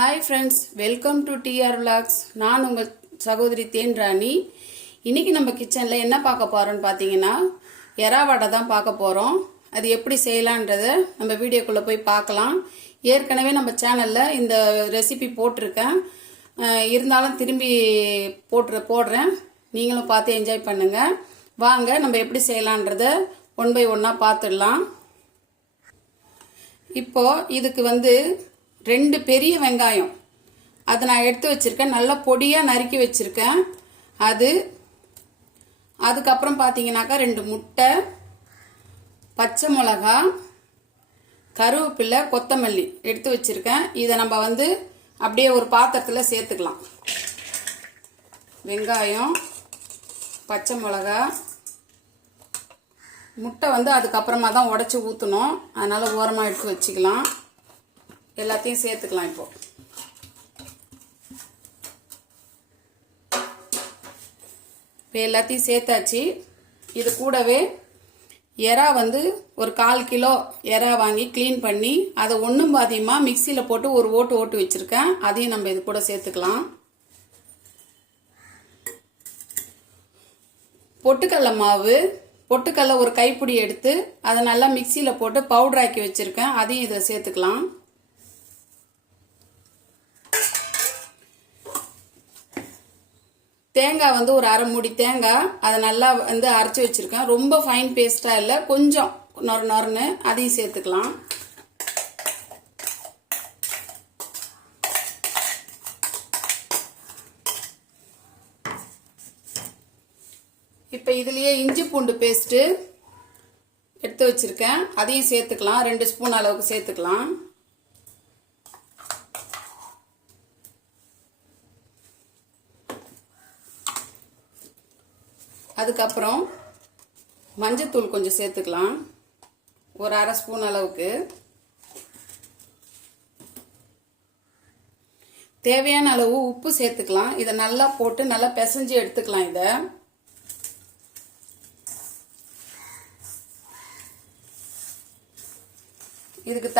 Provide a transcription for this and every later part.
Hi friends, welcome to TR vlogs. நான் உங்கள் சகோதரி தேன்ராணி. இன்றைக்கி நம்ம கிச்சனில் என்ன பார்க்க போகிறோன்னு பார்த்தீங்கன்னா, எறா வடை தான் பார்க்க போகிறோம். அது எப்படி செய்யலான்றதை நம்ம வீடியோக்குள்ளே போய் பார்க்கலாம். ஏற்கனவே நம்ம சேனலில் இந்த ரெசிபி போட்டிருக்கேன், இருந்தாலும் திரும்பி போடுறேன். நீங்களும் பார்த்து என்ஜாய் பண்ணுங்கள். வாங்க நம்ம எப்படி செய்யலான்றதை ஒன் பை ஒன்னாக பார்த்துடலாம். இப்போது இதுக்கு 2 பெரிய வெங்காயம் அதை நான் எடுத்து வச்சிருக்கேன், நல்லா பொடியாக நறுக்கி வச்சிருக்கேன். அதுக்கப்புறம் பார்த்தீங்கன்னாக்கா 2 முட்டை, பச்சை மிளகா, கருவேப்பிலை, கொத்தமல்லி எடுத்து வச்சிருக்கேன். இதை நம்ம அப்படியே ஒரு பாத்திரத்தில் சேர்த்துக்கலாம். வெங்காயம், பச்சை மிளகா, முட்டை அதுக்கப்புறமா தான் உடச்சி ஊற்றணும், அதனால் ஓரமாக எடுத்து வச்சுக்கலாம். எல்லாத்தையும் சேர்த்துக்கலாம். இப்போ எல்லாத்தையும் சேர்த்தாச்சு. இது கூடவே எறா ஒரு 1/4 கிலோ எறா வாங்கி க்ளீன் பண்ணி அதை ஒன்றும் பாதியமாக மிக்சியில் போட்டு ஒரு ஓட்டு வச்சுருக்கேன். அதையும் நம்ம இது கூட சேர்த்துக்கலாம். பொட்டுக்கடலை மாவு, பொட்டுக்கடலை ஒரு கைப்பிடி எடுத்து அதை நல்லா மிக்சியில் போட்டு பவுடர் ஆக்கி வச்சுருக்கேன், அதையும் இதை சேர்த்துக்கலாம். தேங்காய் ஒரு 1/2 மூடி தேங்காய் அதை நல்லா அரைச்சி வச்சிருக்கேன். ரொம்ப ஃபைன் பேஸ்டா இல்லை, கொஞ்சம் நொறுன்னு, அதையும் சேர்த்துக்கலாம். இப்போ இதுலயே இஞ்சி பூண்டு பேஸ்ட் எடுத்து வச்சிருக்கேன், அதையும் சேர்த்துக்கலாம். 2 ஸ்பூன் அளவுக்கு சேர்த்துக்கலாம். அதுக்கப்புறம் மஞ்சத்தூள் கொஞ்சம் சேர்த்துக்கலாம், ஒரு 1/2 ஸ்பூன் அளவுக்கு. தேவையான அளவு உப்பு சேர்த்துக்கலாம். இதை நல்லா போட்டு நல்லா பிசைஞ்சு எடுத்துக்கலாம். இதுக்கு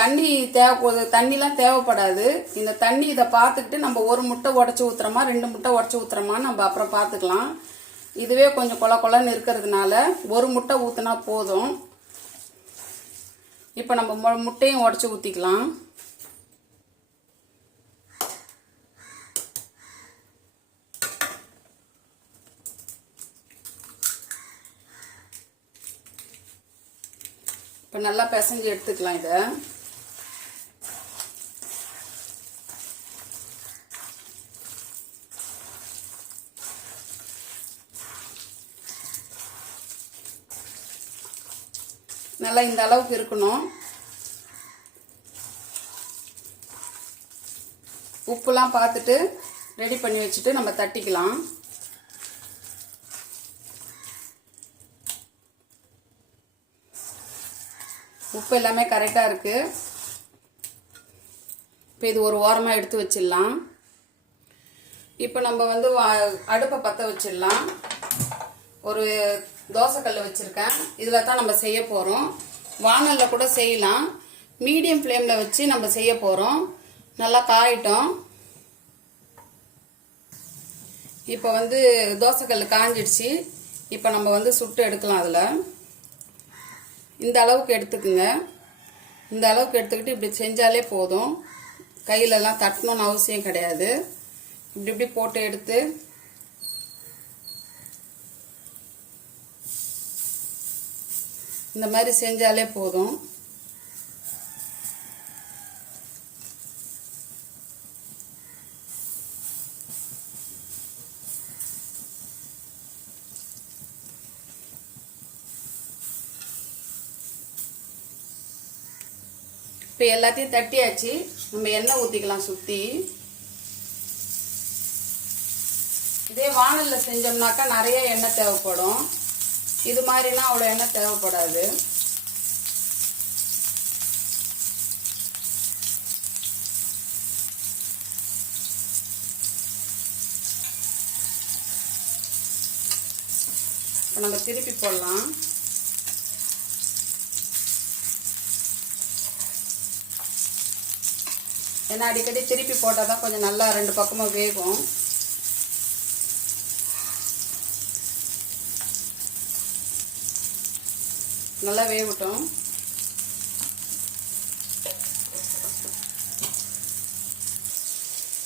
தண்ணிலாம் தேவைப்படாது. இந்த தண்ணி இதை பார்த்துக்கிட்டு நம்ம 1 முட்டை உடச்சி ஊத்துறோமா 2 முட்டை உடச்சி ஊத்துறோமான்னு நம்ம அப்புறம் பார்த்துக்கலாம். இதுவே கொஞ்சம் கொல கொலன்னு இருக்கிறதுனால 1 முட்டை ஊற்றினா போதும். இப்போ நம்ம முட்டையும் உடச்சி ஊற்றிக்கலாம். இப்போ நல்லா பிசைஞ்சு எடுத்துக்கலாம். இதை நல்லா இந்த அளவுக்கு இருக்கணும். உப்புலாம் பார்த்துட்டு ரெடி பண்ணி வச்சுட்டு நம்ம தட்டிக்கலாம். உப்பு எல்லாமே கரெக்டாக இருக்கு. இப்போ இது ஒரு ஓரமாக எடுத்து வச்சிடலாம். இப்போ நம்ம அடுப்பை பற்ற வச்சிடலாம். ஒரு தோசைக்கல் வச்சுருக்கேன், இதில் தான் நம்ம செய்ய போகிறோம். வானலில் கூட செய்யலாம். மீடியம் ஃப்ளேமில் வச்சு நம்ம செய்ய போகிறோம். நல்லா காயிட்டோம். இப்போ தோசைக்கல் காஞ்சிடுச்சு. இப்போ நம்ம சுட்டு எடுக்கலாம். அதில் இந்த அளவுக்கு எடுத்துக்குங்க. இந்த அளவுக்கு எடுத்துக்கிட்டு இப்படி செஞ்சாலே போதும். கையிலலாம் தட்டணும்னு அவசியம் கிடையாது. இப்படி போட்டு எடுத்து இந்த மாதிரி செஞ்சாலே போதும். இப்போ எல்லாத்தையும் தட்டியாச்சு. நம்ம எண்ணெய் ஊற்றிக்கலாம் சுற்றி. இதே வானலில் செஞ்சோம்னாக்கா நிறைய எண்ணெய் தேவைப்படும். இது மாதிரினா அவ்வளோ எண்ணெய் தேவைப்படாது. இப்போ நம்ம திருப்பி போடலாம். ஏன்னா அடிக்கடி திருப்பி போட்டால் தான் கொஞ்சம் நல்லா 2 பக்கமும் வேகும். நல்லா வேகட்டும்.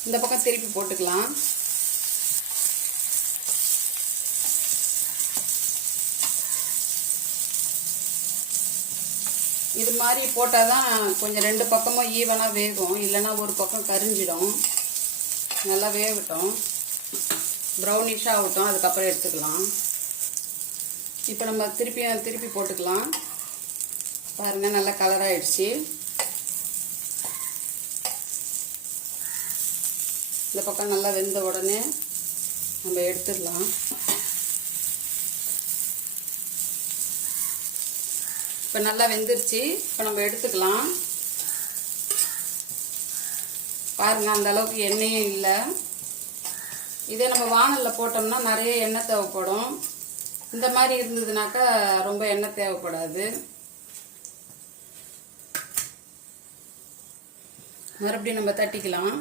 இந்த பக்கம் திருப்பி போட்டுக்கலாம். இது மாதிரி போட்டால் தான் கொஞ்சம் 2 பக்கமும் ஈவனாக வேகும், இல்லைன்னா ஒரு பக்கம் கரிஞ்சிடும். நல்லா வேகட்டும், ப்ரௌனிஷாக ஆகட்டும், அதுக்கப்புறம் எடுத்துக்கலாம். இப்போ நம்ம திருப்பி போட்டுக்கலாம். பாருங்கள், நல்லா கலர் ஆயிடுச்சு. இந்த பக்கம் நல்லா வெந்த உடனே நம்ம எடுத்துடலாம். இப்போ நல்லா வெந்துருச்சு. இப்போ நம்ம எடுத்துக்கலாம். பாருங்க, அந்த அளவுக்கு எண்ணெயும் இல்லை. இதே நம்ம வானலில் போட்டோம்னா நிறைய எண்ணெய் தேவைப்படும். இந்த மாதிரி இருந்ததுனாக்கா ரொம்ப எண்ணெய் தேவைப்படாது. மறுபடியும் நம்ம தட்டிக்கலாம்.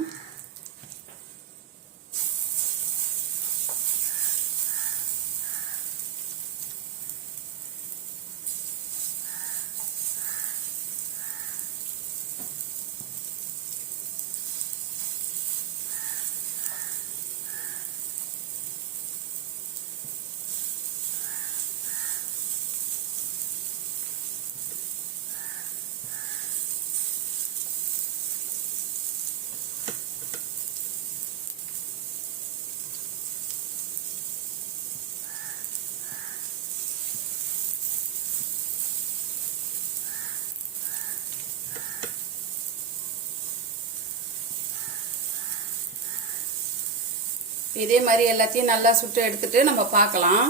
இதே மாதிரி எல்லாத்தையும் நல்லா சுட்டு எடுத்துட்டு நம்ம பார்க்கலாம்.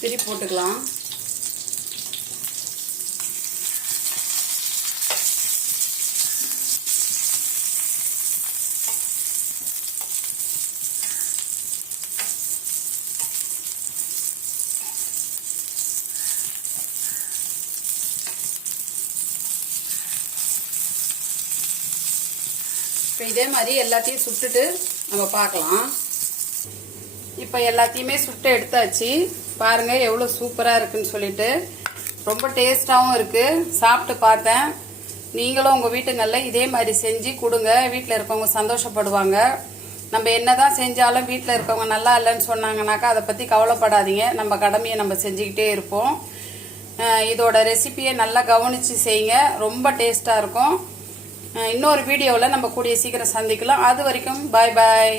திருப்பி போட்டுக்கலாம். இப்போ இதே மாதிரி எல்லாத்தையும் சுட்டுட்டு நம்ம பார்க்கலாம். இப்போ எல்லாத்தையுமே சுட்டு எடுத்தாச்சு. பாருங்க எவ்வளோ சூப்பராக இருக்குன்னு சொல்லிட்டு, ரொம்ப டேஸ்டாகவும் இருக்கு. சாப்பிட்டு பார்த்தேன். நீங்களும் உங்கள் வீட்டுங்களில் இதே மாதிரி செஞ்சு கொடுங்க. வீட்டில் இருக்கவங்க சந்தோஷப்படுவாங்க. நம்ம என்னதான் செஞ்சாலும் வீட்டில் இருக்கவங்க நல்லா இல்லைன்னு சொன்னாங்கனாக்கா அதை பற்றி கவலைப்படாதீங்க. நம்ம கடமையை நம்ம செஞ்சுக்கிட்டே இருப்போம். இதோட ரெசிபியை நல்லா கவனித்து செய்யுங்க. ரொம்ப டேஸ்டாக இருக்கும். இன்னொரு வீடியோவில் நம்ம கூடிய சீக்கிரம் சந்திக்கலாம். அது வரைக்கும் பாய் பாய்.